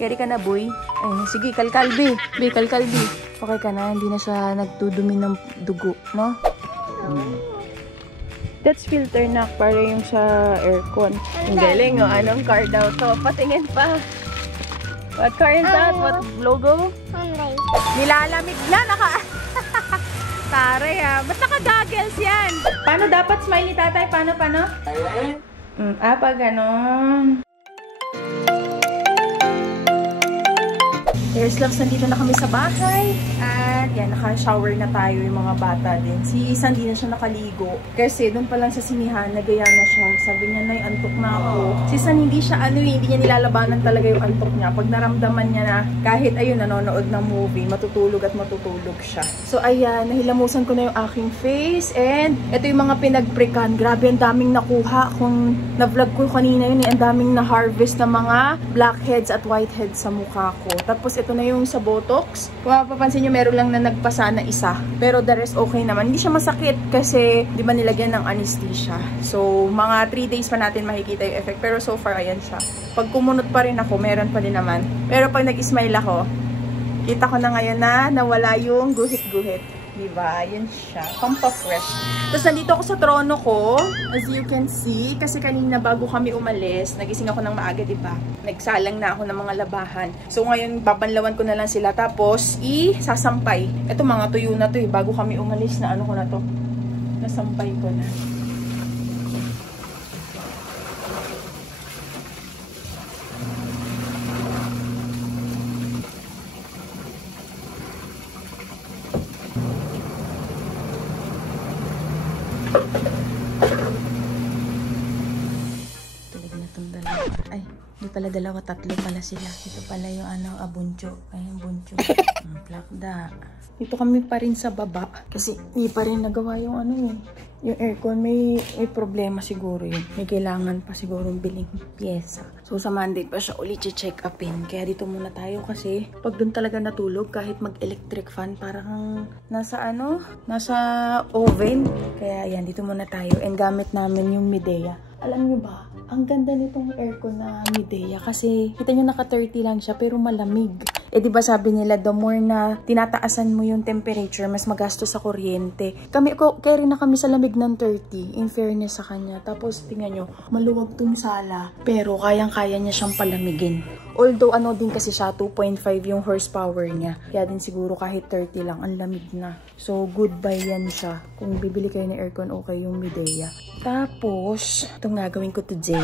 Carry ka na, boy. Ay, sige, kalkalbi. Be, kalkalbi. Okay ka na, hindi na siya nagdudumi ng dugo, no? That's filter na para yung sa aircon. Ang galing, oh. Anong car daw to? Patingin pa. What car is that? What logo? Hyundai. Nilalamig na, Tare, ha. Ba't naka-goggles yan? Paano dapat smile ni tatay? Paano? Pag ganon. There's loves, nandito na kami sa bahay. At yan, naka-shower na tayo yung mga bata din. Si Isa hindi na siya nakaligo. Kasi doon pa lang sa sinihan, nagaya na siya. Sabi niya, Nay, antok na ako. Si Isa hindi siya, hindi niya nilalabanan talaga yung antok niya. Pag naramdaman niya na, kahit ayun, nanonood ng movie, matutulog at matutulog siya. So ayan, nahilamusan ko na yung aking face. And ito yung mga pinag-prekan. Grabe, ang daming nakuha. Kung na-vlog ko kanina yun, ang daming na-harvest na mga blackheads at whiteheads sa mukha ko. Tapos ito na yung sa Botox. Kung mapapansin nyo, meron lang na nagpasa na isa. Pero the rest okay naman. Hindi siya masakit kasi di ba nilagyan ng anesthesia. So, mga 3 days pa natin makikita yung effect. Pero so far, ayan siya. Pag kumunot pa rin ako, meron pa din naman. Pero pag nag-smile ako, kita ko na ngayon na nawala yung guhit-guhit. Diba? Yan siya. Pampa-fresh. Tapos nandito ako sa trono ko. As you can see. Kasi kanina bago kami umalis, nagising ako ng maaga, diba? Nagsalang na ako ng mga labahan. So ngayon, babanlawan ko na lang sila. Tapos, sasampay. Ito mga tuyo na to eh. Bago kami umalis na ano ko na to. Nasampay ko na. Ay, di pala dalawa, tatlo pala sila. Ito pala yung abuncho. Ayun, buncho. Plakda. Dito kami pa rin sa baba. Kasi hindi pa rin nagawa yung yung aircon. May problema siguro yun. May kailangan pa siguro biling pyesa. So sa Monday pa siya ulit check upin. Kaya dito muna tayo kasi pag doon talaga natulog, kahit mag-electric fan, parang nasa nasa oven. Kaya yan, dito muna tayo. And gamit namin yung Midea. Alam nyo ba, ang ganda nitong aircon na Midea kasi kita nyo naka 30 lang siya pero malamig. Eh diba sabi nila, the more na tinataasan mo yung temperature, mas magastos sa kuryente. Carry na kami sa lamig ng 30, in fairness sa kanya. Tapos tingnan nyo, maluwag tong sala, pero kayang-kaya niya siyang palamigin. Although din kasi siya, 2.5 yung horsepower niya. Kaya din siguro kahit 30 lang, ang lamig na. So goodbye yan siya. Kung bibili kayo ng aircon, okay yung Midea. Tapos, itong gagawin ko today.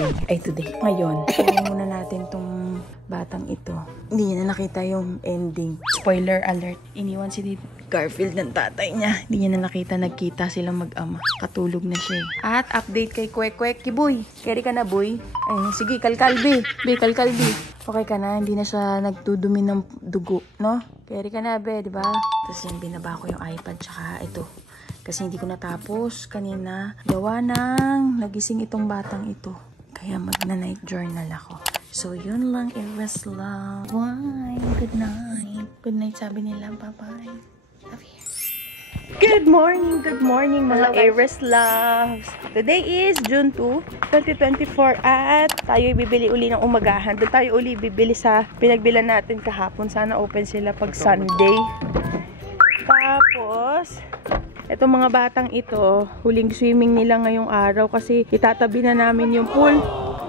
Ngayon. Tingnan muna natin tong batang ito. Hindi niya na nakita yung ending. Spoiler alert. Iniwan si Garfield ng tatay niya. Hindi niya na nakita. Nagkita silang mag-ama. Katulog na siya. At update kay Kwek-Kwek. Boy, carry ka na, boy. Ay, sige, kalkalbi. Be, kalkalbi. Okay ka na. Hindi na siya nagdudumi ng dugo, no? Carry ka na, be, diba? Tapos yan, binaba ko yung iPad tsaka ito. Kasi hindi ko natapos kanina. Gawa ng nagising itong batang ito. Kaya magna-night journal ako. So, yun lang. It-rest lang. Bye. Good night. Good night, sabi nila. Bye-bye. Love you. Good morning mga Aries loves. Today is June 2, 2024 at tayo bibili uli ng umagahan. Doon tayo uli bibili sa pinagbilan natin kahapon. Sana open sila pag Sunday. Tapos, etong mga batang ito, huling swimming nila ngayong araw kasi itatabi na namin yung pool.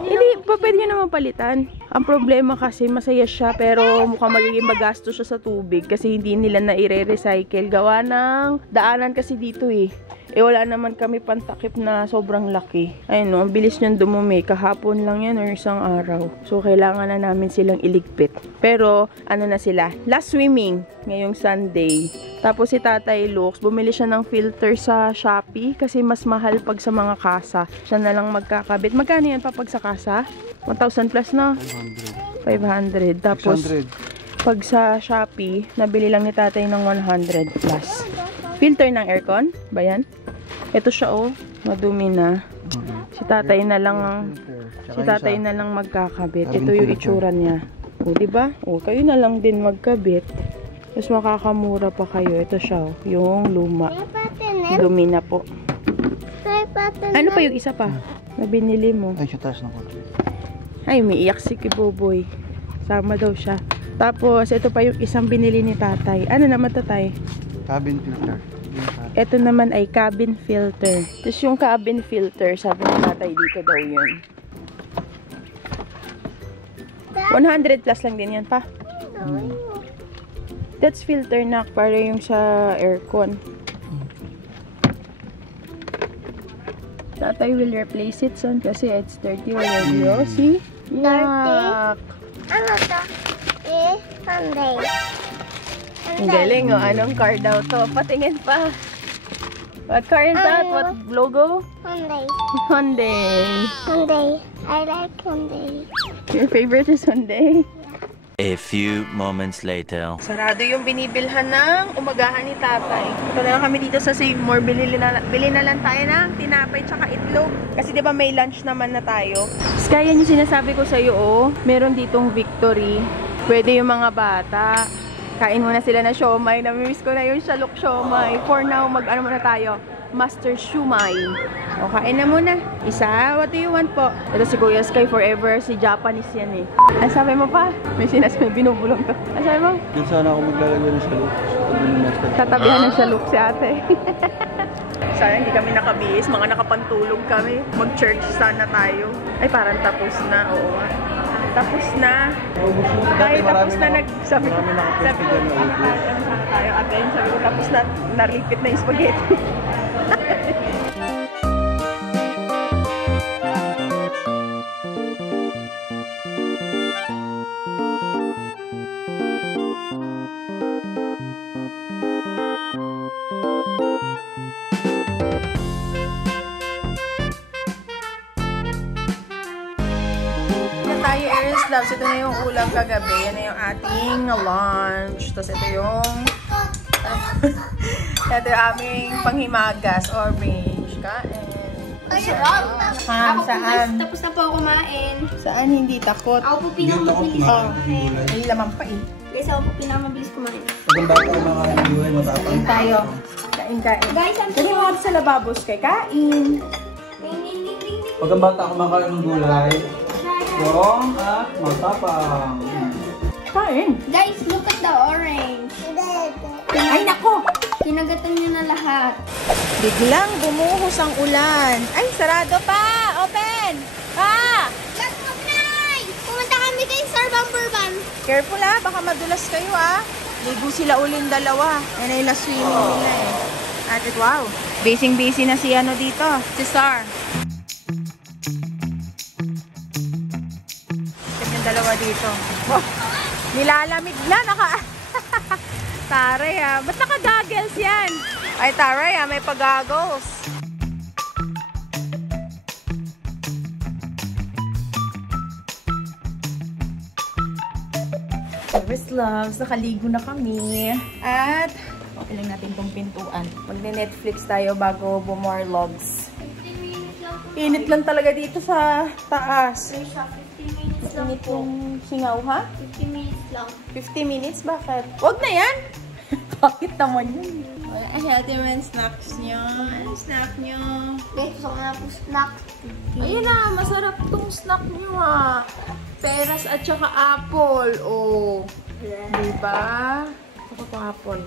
Hindi, pwede nyo naman palitan. Ang problema kasi masaya siya pero mukhang magiging magastos siya sa tubig kasi hindi nila na i-recycle. Gawa ng daanan kasi dito eh. Wala naman kami pantakip na sobrang laki. Ayun no, ang bilis niyang dumumi. Kahapon lang yan or isang araw. So, kailangan na namin silang iligpit. Pero, na sila? Last swimming, ngayong Sunday. Tapos si Tatay Lux, bumili siya ng filter sa Shopee kasi mas mahal pag sa mga kasa. Siya na lang magkakabit. Magkano yan pa pag sa kasa? 1,000 plus na? 500. Tapos, 600. Pag sa Shopee, nabili lang ni Tatay ng 100 plus. Filter ng aircon? Ba yan? Ito siya madumi na. Si Tatay na lang magkakabit. Ito yung itsura niya. Diba? Kayo na lang din magkabit. Mas makakamura pa kayo. Ito siya, yung luma. Dumi na po. Ano pa yung isa pa na binili mo? Ay, siya taas na ko. Ay, umiiyak si Kiboboy. Sama daw siya. Tapos, ito pa yung isang binili ni tatay. Ano naman to, tay? Cabin filter. Ito naman ay cabin filter. Tapos yung cabin filter, sabi ni tatay dito daw yun. 100 plus lang din yan pa. That's filter na para yung sa aircon. Tatay will replace it soon kasi it's dirty already. Oh, see? Yuck. Ano to? Sunday. Ang galing, oh. Anong car daw to? Patingin pa. What car is that? What logo? Hyundai. Hyundai. Hyundai. I like Hyundai. Your favorite is Hyundai? A few moments later. Sarado yung binibilhan ng umagahan ni tatay. Ito na lang kami dito sa Save More. Bili na lang tayo ng tinapay tsaka itlog. Kasi diba may lunch naman na tayo. Kaya yung sinasabi ko sa'yo, oh. Meron ditong Victory. Pwede yung mga bata. Kain muna sila na siomay. Namimiss ko na yung shalok siomay. For now, mag-ano muna tayo. Master Shumai. O, kain na muna. Isa, what do you want po? Ito si Kuya Sky forever. Si Japanese yan eh. Ang sabi mo pa? May binubulong to. Ang sabi mo? Doon sana ako maglalagay ng salok. Tatabihan ng shalok si ate. Sayang hindi kami nakabihis. Mga nakapantulog kami. Mag-church sana tayo. Ay, parang tapos na. Oo. Tapos na. Ay, tapos na sabi ko, tayo. At ayun, sabi ko, tapos na, naripit na yung spaghetti. Loves, ito na yung ulam kagabi. Yan na yung ating lunch. Tapos ito yung ito yung aming panghimagas, orange. Kain. Saan? Tapos na po ako kumain. Saan hindi takot? Ako po pinakamabilis kumain. May laman pa eh. Guys, ako po pinakamabilis kumain. Maganda ko yung mga buhay matapang. Kain tayo. Kain. Guys, ang Dali mo sa lababos kay kain. Pag ang bata kumakain ng gulay, yung at matapang. Kain. Guys, look at the orange. Ay, nako! Kinagatan niyo na lahat. Biglang bumuhos ang ulan. Ay, sarado pa! Open! Pa! Let's go, Nay! Pumunta kami kay Sir Bumperban. Careful ah, baka madulas kayo ah. Ligo sila uling dalawa. Yan ay na-swimming nila eh. At wow, busy na si ano dito, si Star. Yung dalawa dito. Oh, nilalamig na, Taray ah, ba't naka-goggles yan? Ay taray ah, may pag-goggles. Service loves, nakaligo na kami. At, okay lang natin itong pintuan. Magne-Netflix tayo bago bumore logs. 15 minutes lang po. Init lang talaga dito sa taas. May siya, 15 minutes lang Init po. yung singaw, ha? 15 minutes lang. 50 minutes? Bakit? Huwag na yan! Bakit naman yun? Wala, healthy man snacks nyo. Ano snack nyo? Guys, gusto ko na po snack. Ayun na, masarap tong snack nyo ha. Peras at saka apple. Oh. Diba? Ako to apple.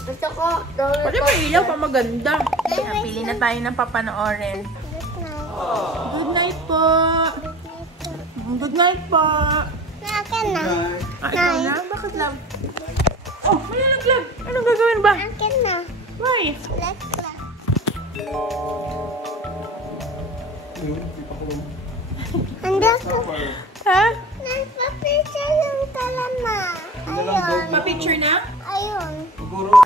Gusto ko, double Pwede ba ilaw pa maganda? Napili na tayo ng papanoorin. Good night po. Good night po. Akin na. Ikaw na? Bakit love? Oh, may nalaglag. Anong gagawin ba? Akin na. Why? Let's go. Handa ko. Ha? Nagpa-picture yung talama. Ayun. Pa-picture na? Ayun.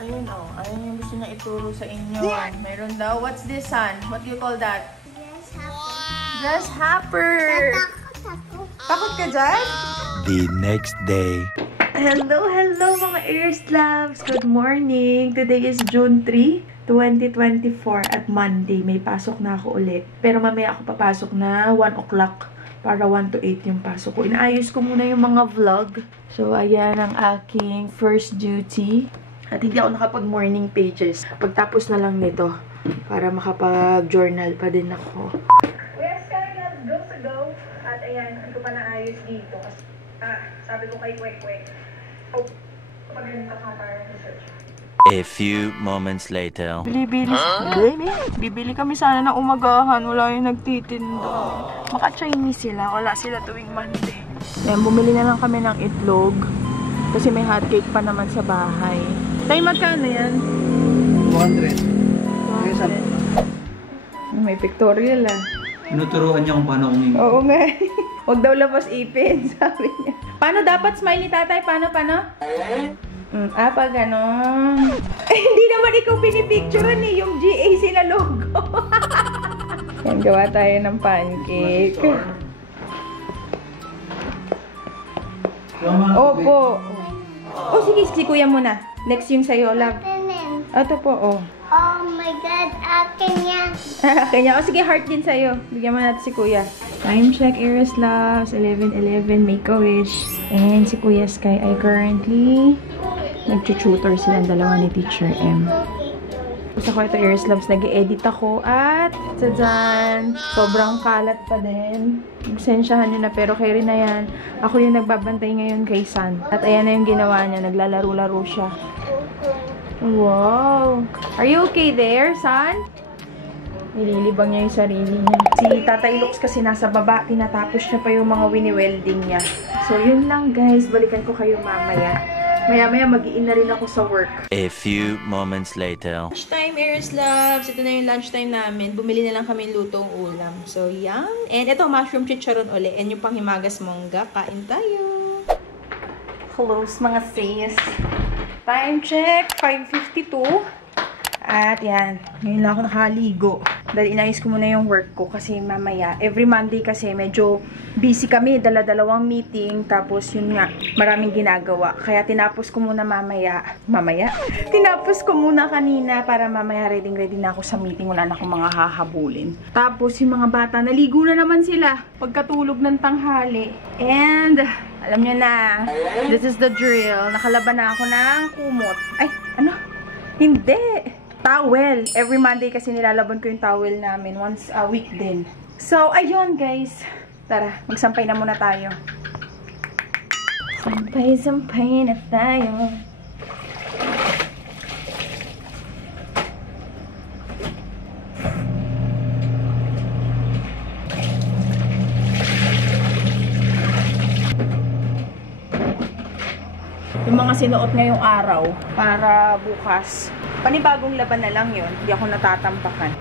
Ayun oh. Ayun yung gusto niya ituro sa inyo. Mayroon daw. What's this, son? What do you call that? Yes, happy. Grasshopper. Tatakot ako. Takot ka dyan? The next day. Hello mga Ears Loves! Good morning! Today is June 3, 2024 at Monday. May pasok na ako ulit. Pero mamaya ako papasok na 1 o'clock para 1 to 8 yung pasok ko. Inaayos ko muna yung mga vlog. So, ayan ang aking first duty. At hindi ako nakapag-morning pages. Pagtapos na lang nito para makapag-journal pa din ako. Yes, Skylar! Go to go! At ayan, hindi ko pa naayos dito. Sabi ko kay Kwek-Kwek. Oh, pag-rin ka tayo research. A few moments later. Bibili kami sana ng umagahan. Wala yung nagtitinda. Maka-Chinese sila. Wala sila tuwing Monday. Ayan, bumili na lang kami ng itlog. Kasi may hotcake pa naman sa bahay. Tay, magkano yan? 200. May pictorial ah. Tinuturuan niya kung paano kumingi. Oo nga. Huwag daw labas ipin, sabi niya. Paano dapat smile ni tatay? Paano? Pag ganon. Hindi naman ikaw pinipicturean eh. Yung GAC na logo. Yan, gawa tayo ng pancake. Opo. Oh, sige, si kuya muna. Next yung sa'yo, love. Ito po, oh. Oh my God, akin yan. Kanya. O sige, heart din sa'yo. Bigyan mo natin si kuya. Time check, Iris Loves, 11:11, Make-A-Wish. And si Kuya Sky ay currently nag-tutor silang dalawa ni Teacher M. Gusto ko ito, Iris Loves, nag-edit ako at tadaan, sobrang kalat pa din. Sensyahan nyo na, pero carry na yan. Ako yung nagbabantay ngayon kay San. At ayan na yung ginawa niya, naglalaro-laro siya. Wow! Are you okay there, San? Nililibang niya yung sarili niya. Si Tatay Lux kasi nasa baba, tinatapos niya pa yung mga wini-welding niya. So, yun lang guys. Balikan ko kayo mamaya. Maya-maya mag-i-in na rin ako sa work. A few moments later. Lunchtime, Iris Loves. Ito na yung lunchtime namin. Bumili na lang kami lutong ulam. So, yan. And ito, mushroom chicharon uli. And yung panghimagas mongga. Kain tayo. Close mga sis. Time check, 5:52. At yan, ngayon lang ako nakaligo. Dahil inayos ko muna yung work ko kasi mamaya. Every Monday kasi medyo busy kami. Dala-dalawang meeting. Tapos yun nga, maraming ginagawa. Kaya tinapos ko muna mamaya. Tinapos ko muna kanina para mamaya ready na ako sa meeting. Wala na akong mga hahabulin. Tapos yung mga bata, naligo na naman sila pagkatulog ng tanghali. And alam nyo na, this is the drill. Nakalaban na ako ng kumot. Ay, ano? Hindi. Towel. Every Monday kasi nilalaban ko yung towel namin. Once a week din. So, ayun guys. Tara, magsampay na muna tayo. Sampay na tayo. Yung mga sinuot ngayong araw para bukas. Panibagong laban na lang yun. Hindi ako natatampakan.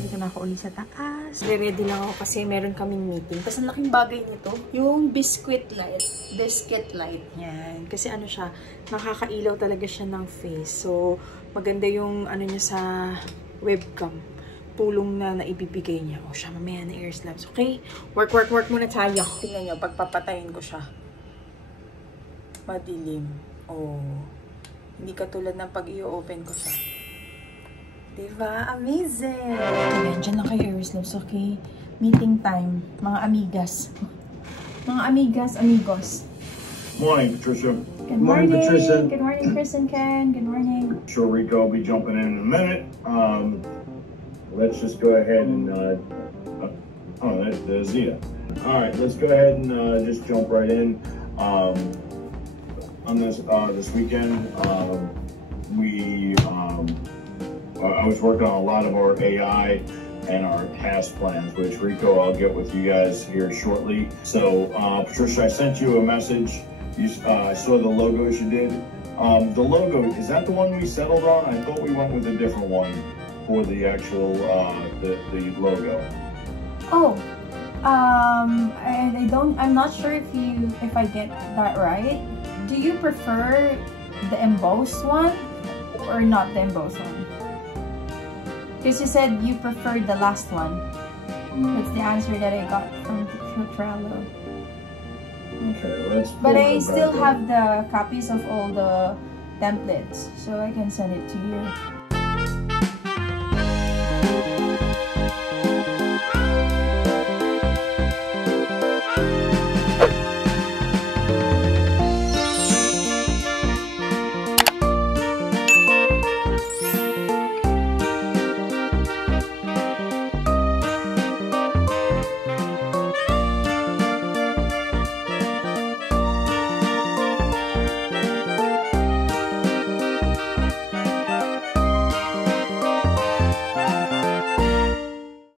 Dito na ako ulit sa taas. Ready lang ako kasi meron kaming meeting. Tapos ang laking bagay nito, yung biscuit light. Yan. Kasi ano siya, nakakailaw talaga siya ng face. So, maganda yung ano niya sa webcam. Pulong na naibibigay niya. O siya, mamaya na Iris Loves. Okay? Work muna tayo. Tingnan nyo, pagpapatayin ko siya. Madilim. Oh. Hindi katulad ng pag i-open ko siya. Diba? Amazing! Ayan, dyan na kayo Iris Loves. Okay? Meeting time. Mga amigas. Mga amigas, amigos. Morning, Patricia. Good morning, Patricia. Good morning, Chris and Ken. Good morning. Sure, Rico will be jumping in a minute. Let's just go ahead and, that's Zia. All right, let's go ahead and just jump right in. On this weekend, I was working on a lot of our AI and our task plans, which Rico, I'll get with you guys here shortly. So, Patricia, I sent you a message. I saw the logos you did. The logo, is that the one we settled on? I thought we went with a different one for the actual, the logo. Oh, I'm not sure if I get that right. Do you prefer the embossed one or not the embossed one? Because you said you preferred the last one. That's the answer that I got from Trello. Okay, let's. But I still have the copies of all the templates, so I can send it to you.